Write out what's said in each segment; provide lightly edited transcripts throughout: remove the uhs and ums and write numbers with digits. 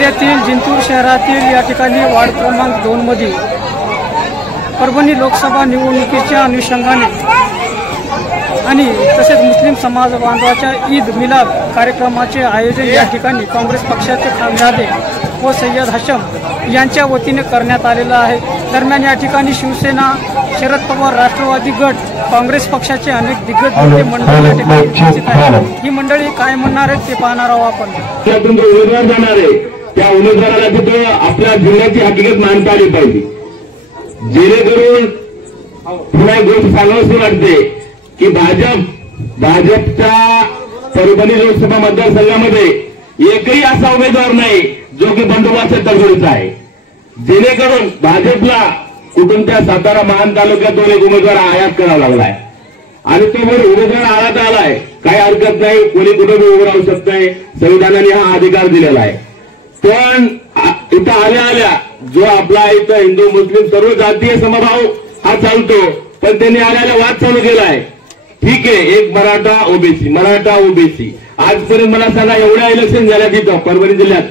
जिल्ह्यातील जिंतूर शहरातील या ठिकाणी वार्ड क्रमांक 2 मधील परभणी लोकसभा निवडणुकीच्या अनुषंगाने आणि तसेच मुस्लिम समाज बांधवाच्या ईद मिलाद कार्यक्रमाचे आयोजन या ठिकाणी काँग्रेस पक्षाचे खासदार व सय्यद हशम यांच्या वतीने करण्यात आलेलं आहे। दरम्यान या ठिकाणी शिवसेना, शरद पवार, राष्ट्रवादी गट, काँग्रेस पक्षाचे अनेक दिग्गज नेते मंडळी या ठिकाणी उपस्थित आहेत। ही मंडळी काय म्हणणार आहेत ते पाहणार आहोत आपण। त्यातून जो उमेदवार जाणार आहे त्या उमेदवाराला तिथं आपल्या जिल्ह्याची हकीकत मानता आली पाहिजे, जेणेकरून पुन्हा एक गोष्ट सांगावीशी वाटते की भाजपच्या परभणी लोकसभा मतदारसंघामध्ये एकही असा उमेदवार नाही जो की बंडोबाच्या तडजोडीचा आहे, जेणेकरून भाजपला कुठून त्या सातारा महान तालुक्यातून एक उमेदवार आयात करावा लागलाय आणि तो उमेदवार आयात आलाय, काही हरकत नाही, कोणी कुठे उभं राहू शकत नाही, संविधानाने हा अधिकार दिलेला आहे। पण इथं आल्या जो आपला इथं हिंदू मुस्लिम सर्व जातीय समभाव हा चालतो, पण त्यांनी आल्याला वाद चालू केलाय। ठीक आहे, एक मराठा ओबीसी आजपर्यंत मला सांगा एवढ्या इलेक्शन झाल्या तिथं परभणी जिल्ह्यात,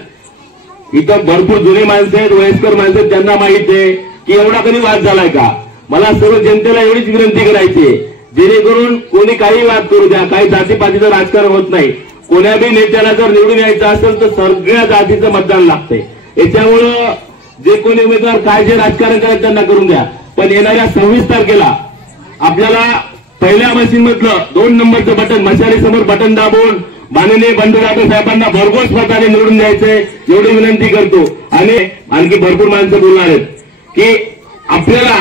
इथं भरपूर जुने माणसं आहेत, वयस्कर माणसं आहेत, त्यांना माहित आहे की एवढा कधी वाद झालाय का। मला सर्व जनतेला एवढीच विनंती करायची आहे, जेणेकरून कोणी काही वाद करू द्या, काही जातीपातीचं राजकारण होत नाही, कोण्याही नेत्याला जर निवडून यायचं असेल तर सगळ्या जातीचं मतदान लागतंय। याच्यामुळं जे कोणी उमेदवार काय जे राजकारण करायचं त्यांना करून द्या, पण येणाऱ्या 26 तारखेला आपल्याला पहिल्या मशीनमधलं 2 नंबरचं बटन मशालीसमोर बटन दाबून माननीय बंडू राठोड साहेबांना भरघोस मताने निवडून द्यायचंय एवढी विनंती करतो। आणि आणखी भरपूर माणसं बोलणार आहेत की आपल्याला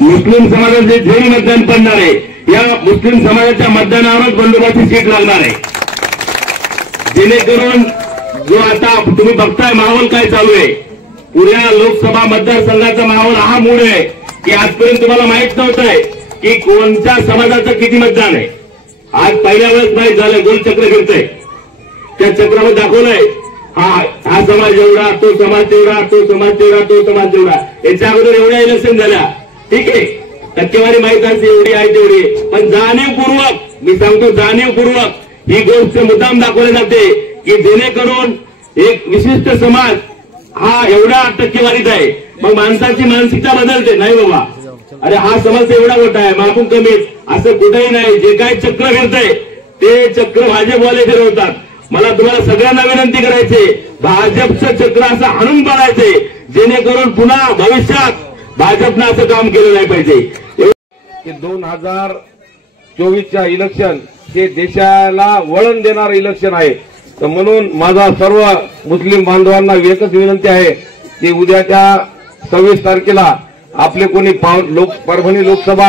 मुस्लिम समाजाचे जे मतदान पडणार आहे या मुस्लिम समाजाच्या मतदानावरच बंडोबाची सीट लागणार आहे, जेणेकरून जो आता तुम्ही बघताय माहोल काय चालू आहे पुऱ्या लोकसभा मतदारसंघाचा माहोल हा मूळ आहे की आजपर्यंत तुम्हाला माहित नव्हतंय की कोणत्या समाजाचं किती मतदान आहे। आज पहिल्या वेळेस माहीत झालंय, गोलचक्र फिरतंय, त्या चक्रामध्ये दाखवलंय हा समाज एवढा, तो समाज तेवढा, तो समाज तेवढा, तो समाज तेवढा। याच्या अगोदर एवढ्या इलेक्शन झाल्या, ठीक आहे, टक्केवारी माहित असते एवढी आहे तेवढी, पण जाणीवपूर्वक मी सांगतो जाणीवपूर्वक ही गोष्ट मुद्दाम दाखवली जाते की जेणेकरून एक विशिष्ट समाज हा एवढा टक्केवारीत आहे, मग माणसाची मानसिकता बदलते, नाही बाबा अरे हा समाज एवढा मोठा आहे मग आपण कमी, असं कुठेही नाही। जे काही चक्र फिरतंय ते चक्र भाजपवाले फिरवतात। मला तुम्हाला सगळ्यांना विनंती करायची, भाजपचं चक्र असं हाणून पाडायचे जेणेकरून पुन्हा भविष्यात भाजपनं असं काम केलं नाही पाहिजे। 2024च्या इलेक्शन हे देशाला वळण देणारं इलेक्शन आहे, तर म्हणून माझा सर्व मुस्लिम बांधवांना एकच विनंती आहे की उद्याच्या 26 तारखेला आपले कोणी परभणी लोकसभा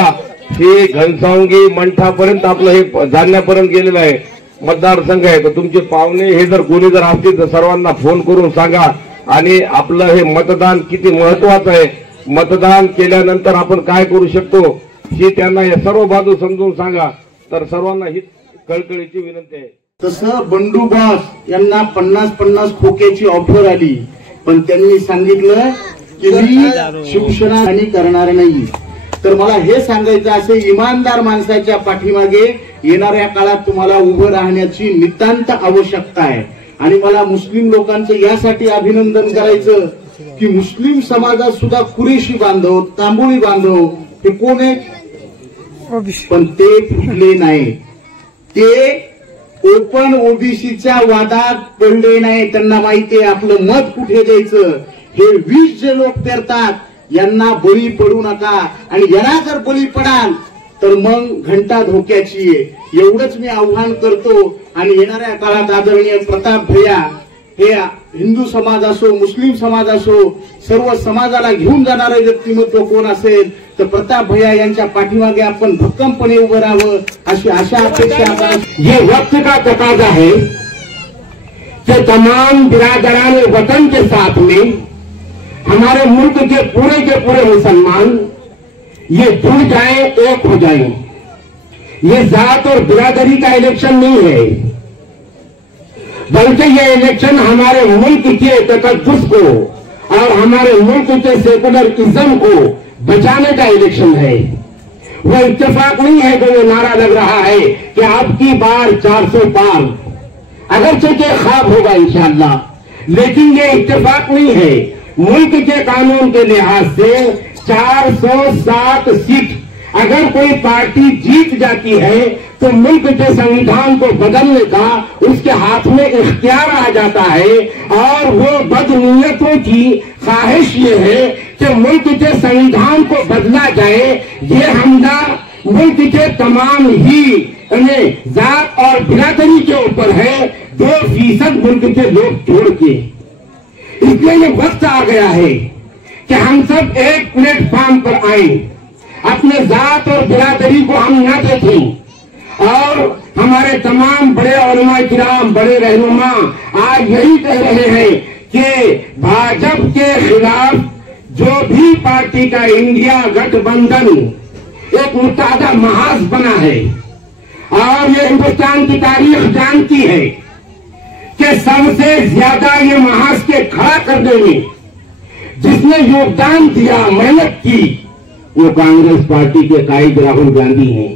हे घनसावंगी मंठापर्यंत आपलं हे जालन्यापर्यंत गेलेलं आहे मतदारसंघ आहे, तर तुमचे पाहुणे हे जर कोणी जर असतील तर सर्वांना फोन करून सांगा आणि आपलं हे मतदान किती महत्वाचं आहे, मतदान केल्यानंतर आपण काय करू शकतो हे त्यांना या सर्व बाजू समजून सांगा, तर सर्वांना ही कळकळीची विनंती आहे। तसं बंडू बॉस यांना 50-50 खोक्याची ऑफर आली, पण त्यांनी सांगितलं की मी शिवसेना आणि करणार नाही। तर मला हे सांगायचं असे इमानदार माणसाच्या पाठीमागे येणाऱ्या काळात तुम्हाला उभं राहण्याची नितांत आवश्यकता आहे। आणि मला मुस्लिम लोकांचं यासाठी अभिनंदन करायचं की मुस्लिम समाजात सुद्धा कुरेशी बांधव, तांबोळी बांधव हे कोण आहेत, पण ते फुटले नाही, ते ओपन ओबीसीच्या वादात पडले नाही। त्यांना माहिती आहे आपलं मत कुठे द्यायचं। हे 20 जे लोक पेरतात यांना बळी पडू नका, आणि यांना जर बळी पडाल तर मग घंटा धोक्याची आहे। एवढंच मी आव्हान करतो। आणि येणाऱ्या काळात आदरणीय प्रताप भैया हे हिंदू समाज असो, मुस्लिम समाज असो, सर्व समाजाला घेऊन जाणारे व्यक्तिमत्व कोण असेल तर प्रताप भैया यांच्या पाठीमागे आपण भक्कमपणे उभं राहावं अशी आशा अपेक्षा। ये वक्त का तकाजा है कि तमाम बिरादरान वतन के साथ में हमारे मुल्क के पूरे मुसलमान ये जुड़ जाएं, एक हो जाएं। ये जात और बिरादरी का इलेक्शन नहीं है, बल्कि ये इलेक्शन हमारे मुल्क के तकद्दुस को और हमारे मुल्क के सेकुलरिज्म को बचाने का इलेक्शन है। वह इत्तेफाक नहीं है कि वो नारा लग रहा है कि अब की बार 400 पार, अगरचे के ख्वाब होगा इंशाअल्लाह, लेकिन ये इत्तेफाक नहीं है। मुल्क के कानून के लिहाज से 407 सीट अगर कोई पार्टी जीत जाती है तो मुल्क के संविधान को बदलने का उसके हाथ में इख्तियार आ जाता है। और वो बदनीयतों की ख्वाहिश ये है कि मुल्क के संविधान को बदला जाए। ये हमला मुल्क के तमाम ही जात और बिरादरी के ऊपर है, 2% मुल्क के लोग जोड़ के। इसलिए ये वक्त आ गया है कि हम सब एक प्लेटफॉर्म पर आए, अपने जात और बिरादरी को हम न देखें। और हमारे तमाम बड़े उलमा किराम, बड़े रहनुमा आज यही कह रहे हैं कि भाजपा के खिलाफ जो भी पार्टी का इंडिया गठबंधन एक मुत्तहदा महाज बना है, और ये हिंदुस्तान की तारीख जानती है कि सबसे ज्यादा ये महाज के खड़ा करने में जिसने योगदान दिया, मेहनत की, वो कांग्रेस पार्टी के कायद राहुल गांधी हैं।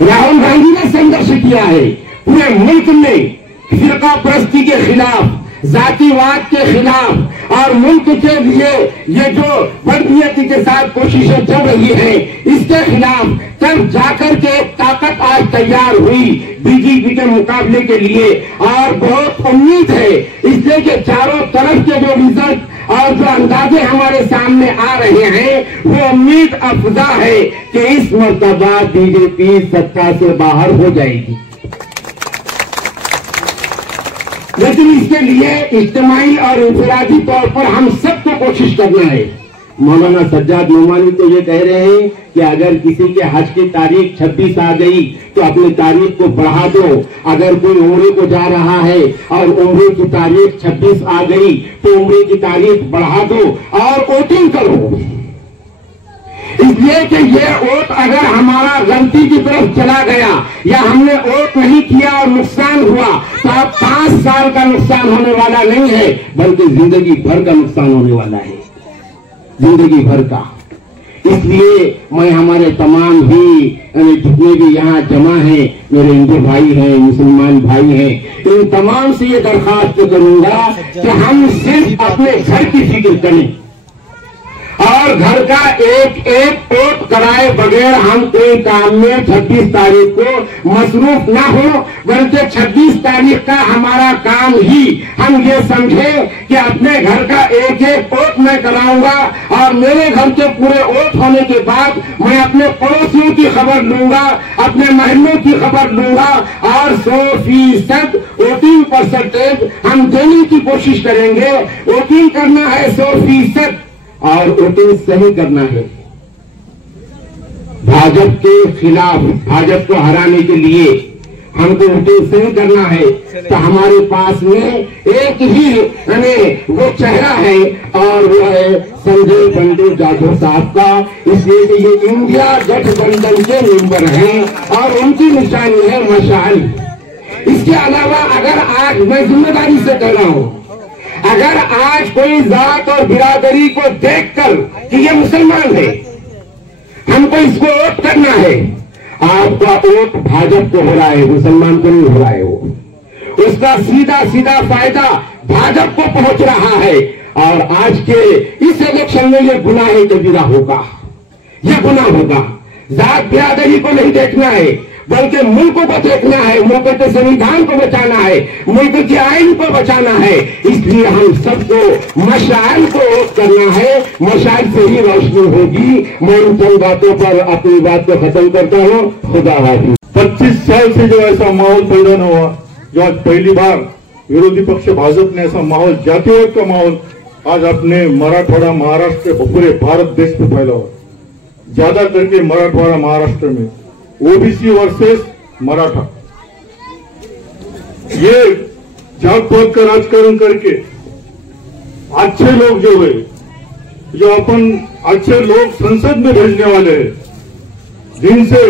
राहुल गांधी ने संघर्ष किया है पूरे मुल्क में फिरका परस्ती के खिलाफ, जातिवाद के खिलाफ, और मुल्क के लिए ये जो बदनीयती के साथ कोशिशें चल रही है इसके खिलाफ, तब जाकर के एक ताकत आज तैयार हुई बीजेपी के मुकाबले के लिए। और बहुत उम्मीद है इसलिए कि चारों तरफ के जो रिजल्ट और जो अंदाजे हमारे सामने आ रहे हैं वो उम्मीद अफजा है कि इस मर्तबा बीजेपी सत्ता से बाहर हो जाएगी। लेकिन इसके लिए इज्तिमाई और इंफरादी तौर पर हम सबको कोशिश करना है। मौलाना सज्जाद नोमानी तो ये कह रहे हैं कि अगर किसी के हज की तारीख 26 आ गई तो अपनी तारीख को बढ़ा दो। अगर कोई उम्रे को जा रहा है और उम्रे की तारीख 26 आ गई तो उम्रे की तारीख बढ़ा दो और वोटिंग करो। इसलिए कि ये वोट अगर हमारा गलती की तरफ चला गया या हमने वोट नहीं किया और नुकसान हुआ तो अब 5 साल का नुकसान होने वाला नहीं है, बल्कि जिंदगी भर का नुकसान होने वाला है, जिंदगी भर का। इसलिए मैं हमारे तमाम ही जितने भी यहाँ जमा हैं, मेरे हिंदू भाई हैं, मुसलमान भाई हैं, इन तमाम से ये दरखास्त करूंगा कि हम सिर्फ अपने घर की फिक्र करें और घर का एक एक वोट कराए बगैर हम कोई काम में 26 तारीख को मसरूफ ना हो, बल्कि 26 तारीख का हमारा काम ही हम ये समझे कि अपने घर का एक एक वोट मैं कराऊंगा और मेरे घर के पूरे वोट होने के बाद मैं अपने पड़ोसियों की खबर लूंगा, अपने महल्लों की खबर लूंगा और 100% वोटिंग परसेंटेज हम देने की कोशिश करेंगे। वोटिंग करना है 100% और वोटिंग सही करना है। भाजपा के खिलाफ, भाजपा को हराने के लिए हमको वोटिंग सही करना है। तो हमारे पास में एक ही वो चेहरा है और वो है संजय बंडू जाधव साहब का। इसलिए कि ये इंडिया गठबंधन के मेंबर हैं और उनकी निशानी है मशाल। इसके अलावा अगर आज मैं जिम्मेदारी से कह रहा हूं, अगर आज कोई जात और बिरादरी को देखकर कि ये मुसलमान है, हमको इसको वोट करना है, आपका वोट भाजपा को हो रहा है, मुसलमान को नहीं हो रहा है। वो उसका सीधा सीधा फायदा भाजपा को पहुंच रहा है। और आज के इस इलेक्शन में ये गुनाह कबीरा होगा, ये गुनाह होगा। जात बिरादरी को नहीं देखना है, बल्कि मुल्क को देखना है, मुल्क के संविधान को बचाना है, मुल्क के आइन को बचाना है। इसलिए हम सबको मशाल को वोट करना है, मशाल से ही रोशनी होगी। मैं इन चंद बातों पर अपनी बात को खत्म करता हूँ। खुदा हाफिज। 25 साल से जो ऐसा माहौल पैदा न हुआ, जो आज पहली बार विरोधी पक्ष भाजपा ने ऐसा माहौल, जातिवाद का माहौल आज अपने मराठवाड़ा महाराष्ट्र के पूरे भारत देश में फैला हुआ, ज्यादा करके मराठवाड़ा महाराष्ट्र में ओबीसी वर्सेस मराठा। ये जात पात का राजकारण करके अच्छे लोग जो है, जो अपन अच्छे लोग संसद में भेजने वाले हैं, जिनसे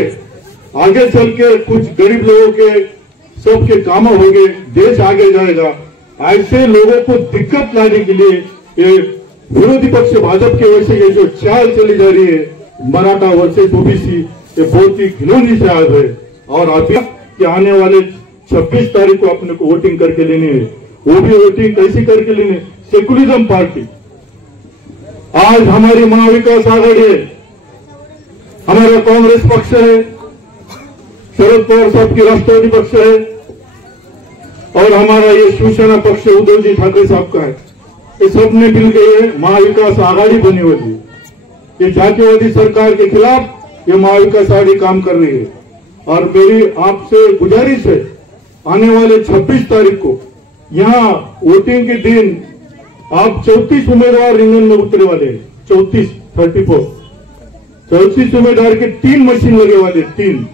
आगे चल के कुछ गरीब लोगों के सबके काम होंगे, देश आगे जाएगा, ऐसे लोगों को दिक्कत लाने के लिए ये विरोधी पक्ष भाजपा की वजह से ये जो चाल चली जा रही है मराठा वर्सेस ओबीसी, ये बहुत ही घिनौनी से आज है। और अभी कि आने वाले 26 तारीख को अपने को वोटिंग करके लेनी है वो भी वोटिंग कैसी करके लेने, सेकुलरिज्म पार्टी। आज हमारी महाविकास आघाड़ी है, हमारा कांग्रेस पक्ष है, शरद पवार साहब की राष्ट्रवादी पक्ष है और हमारा ये शिवसेना पक्ष उद्धव जी ठाकरे साहब का है। ये सब ने मिलकर ये महाविकास आघाड़ी बनी हुई है। ये जातीयवादी सरकार के खिलाफ ये महाविकास आघाड़ी काम कर रही है। और मेरी आपसे गुजारिश है, आने वाले 26 तारीख को यहाँ वोटिंग के दिन आप 34 उम्मीदवार रिंगण में उतरे वाले हैं। 34 उम्मीदवार के 3 मशीन लगे वाले, 3।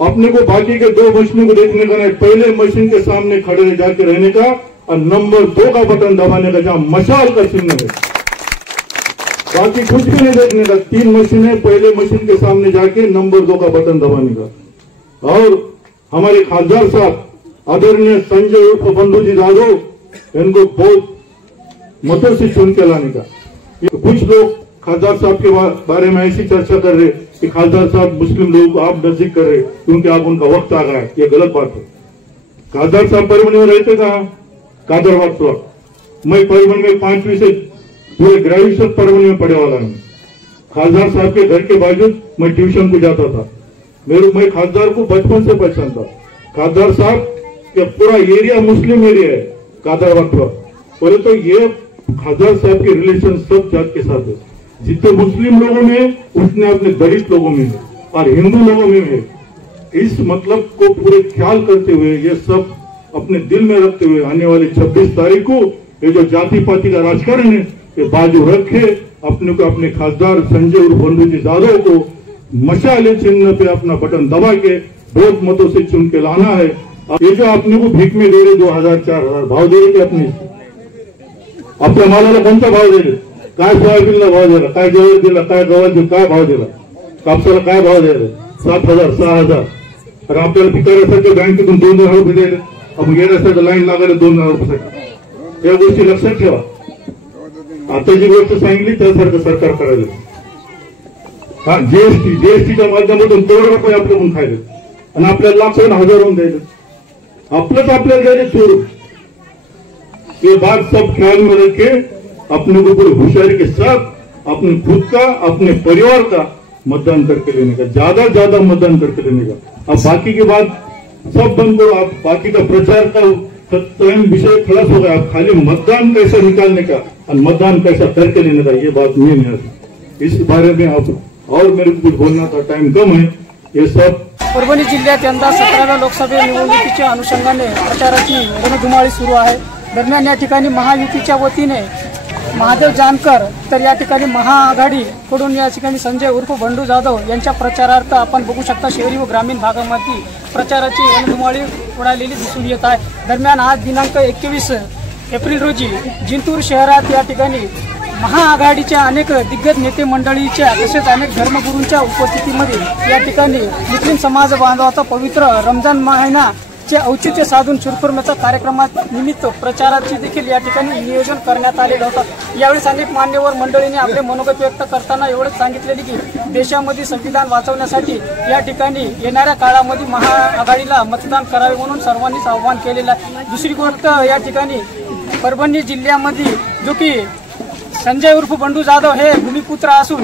अपने को बाकी के 2 मशीनों को देखने का नहीं, पहले मशीन के सामने खड़े जाके रहने का और नंबर 2 का बटन दबाने का, जहां मशाल का चिन्ह है। बाकी कुछ भी नहीं देखने का, 3 मशीन है, पहले मशीन के सामने जाके नंबर 2 का बटन दबाने का। और हमारे खासदार साहब आदरणीय संजय उर्फ बंधु जी जादव, इनको बहुत मतों से चुन के लाने का। कुछ लोग खासदार साहब के बारे में ऐसी चर्चा कर रहे कि खासदार साहब मुस्लिम लोगों को आप नजदीक कर रहे क्योंकि आप उनका वक्त आ गया है। ये गलत बात है। खासदार साहब परमणी में रहते कहा, कादरवाद प्लॉट। मैं परमणी में 5वीं से पूरे ग्रेजुएशन परमणी में पढ़े वाला हूँ। खासदार साहब के घर के बाजू मैं ट्यूशन को जाता था। मैं खासदार को बचपन से पहचानता। खासदार साहब का पूरा एरिया मुस्लिम एरिया है, कादरवाद प्लॉट। बोले तो ये खासदार साहब के रिलेशन सब जात के साथ है। जितने मुस्लिम लोगों में उतने अपने दलित लोगों में है और हिंदू लोगों में है। इस मतलब को पूरे ख्याल करते हुए, ये सब अपने दिल में रखते हुए आने वाली 26 तारीख को ये जो जाति पाति का राजकारण है ये बाजू रखे, अपने को अपने खासदार संजय उर्फ बंधु जी जादव को मशाले चिन्ह पे अपना बटन दबा के बहुत मतों से चुन के लाना है। ये जो अपने को भीख में दे रहे 2000-4000 भाव दे रहे, अपने आपल्या मालाला कोणता भाव दिले, काय सोयाबीनला भाव दिला, काय जवळ दिला, काय गव्हाला काय भाव दिला, कापसाला काय भाव दिला, 7,000 6,000। तर आपल्याला पिकाऱ्यासाठी बँकेतून 2,000 रुपये दिले, आपण गेल्यासाठी लाईन लागायला 2,000 रुपये। या गोष्टी लक्षात ठेवा। आता जी गोष्ट सांगितली त्यासारखं सरकार करायला। हा जीएसटीच्या माध्यमातून करोड रुपये आपल्याकडून खायले आणि आपल्याला लाख हजारों द्यायले, आपलंच आपल्याला द्यायले चोरून। ये बात सब ख्याल में रखे, अपने को पूरी होशियारी के साथ अपने खुद का, अपने परिवार का मतदान करके लेने का, ज्यादा मतदान करके लेने का। अब बाकी की बात सब बंद करो, आप बाकी का प्रचार का स्वयं विषय खलास हो गया। आप खाली मतदान कैसा निकालने का और मतदान कैसा करके लेने का, ये बात मेन है। इस बारे में आप और मेरे को कुछ बोलना था, टाइम कम है। ये सब परभणी जिल्ह्यात यंदा 17व्या लोकसभा निवडणुकीच्या अनुषंगाने प्रचाराची रणधुमाळी सुरू आहे। दरम्यान या ठिकाणी महायुतीच्या वतीने महादेव जानकर, तर या ठिकाणी महाआघाडी कडून या ठिकाणी संजय उर्फ बंडू जाधव यांच्या प्रचारार्थ आपण बघू शकता शहरी व ग्रामीण भागामध्ये प्रचाराची रणधुमाळी उडालेली दिसून येत आहे। दरम्यान आज दिनांक 21 एप्रिल रोजी जिंतूर शहरात या ठिकाणी महाआघाडीच्या अनेक दिग्गज नेते मंडळीच्या तसेच अनेक धर्मगुरूंच्या उपस्थितीमध्ये या ठिकाणी मुस्लिम समाज बांधवाचा पवित्र रमजान महिनाचे औचित्य साधून शुरखुर्म्याचा कार्यक्रमानिमित्त प्रचाराचे देखील या ठिकाणी नियोजन करण्यात आलेलं होतं। यावेळी अनेक मान्यवर मंडळींनी आपले मनोगत व्यक्त करताना एवढंच सांगितलेले की देशामध्ये संविधान वाचवण्यासाठी या ठिकाणी येणाऱ्या काळामध्ये महाआघाडीला मतदान करावे म्हणून सर्वांनीच आवाहन केलेलं आहे। दुसरी गोष्ट या ठिकाणी परभणी जिल्ह्यामध्ये जो की संजय उर्फ बंडू जाधव हे भूमिपुत्र असून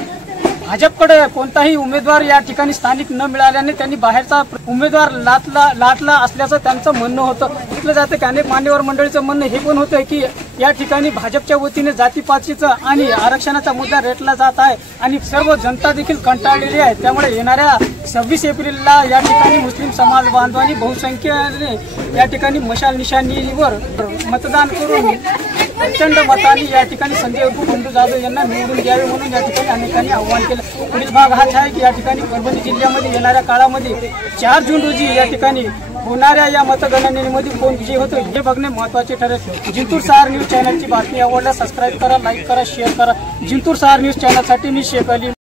भाजपकडे कोणताही उमेदवार या ठिकाणी स्थानिक न मिळाल्याने त्यांनी बाहेरचा उमेदवार लाटला असल्याचं त्यांचं म्हणणं होतं। म्हटलं जातं की अनेक मान्यवर मंडळीचं म्हणणं हे पण होतं की या ठिकाणी भाजपच्या वतीने जातीपातीचा आणि आरक्षणाचा मुद्दा रेटला जात आहे आणि सर्व जनता देखील कंटाळलेली आहे। त्यामुळे येणाऱ्या 26 एप्रिलला या ठिकाणी मुस्लिम समाज बांधवांनी बहुसंख्येने या ठिकाणी मशाल निशाणीवर मतदान करून प्रचंड मतांनी या ठिकाणी संजय उर्फ बंडू जाधव यांना निवडून द्यावे म्हणून या ठिकाणी अनेकांनी आवाहन केलं। पुढील भाग हाच आहे की या ठिकाणी परभणी जिल्ह्यामध्ये येणाऱ्या काळामध्ये 4 जून रोजी या ठिकाणी होणाऱ्या या मतगणनेमध्ये कोण विजयी होतो हे बघणे महत्त्वाचे ठरेल। जिंतूर सहार न्यूज चॅनलची बातमी आवडल्यास सबस्क्राईब करा, लाईक करा, शेअर करा। जिंतूर सहार न्यूज चॅनलसाठी मी शेख अली।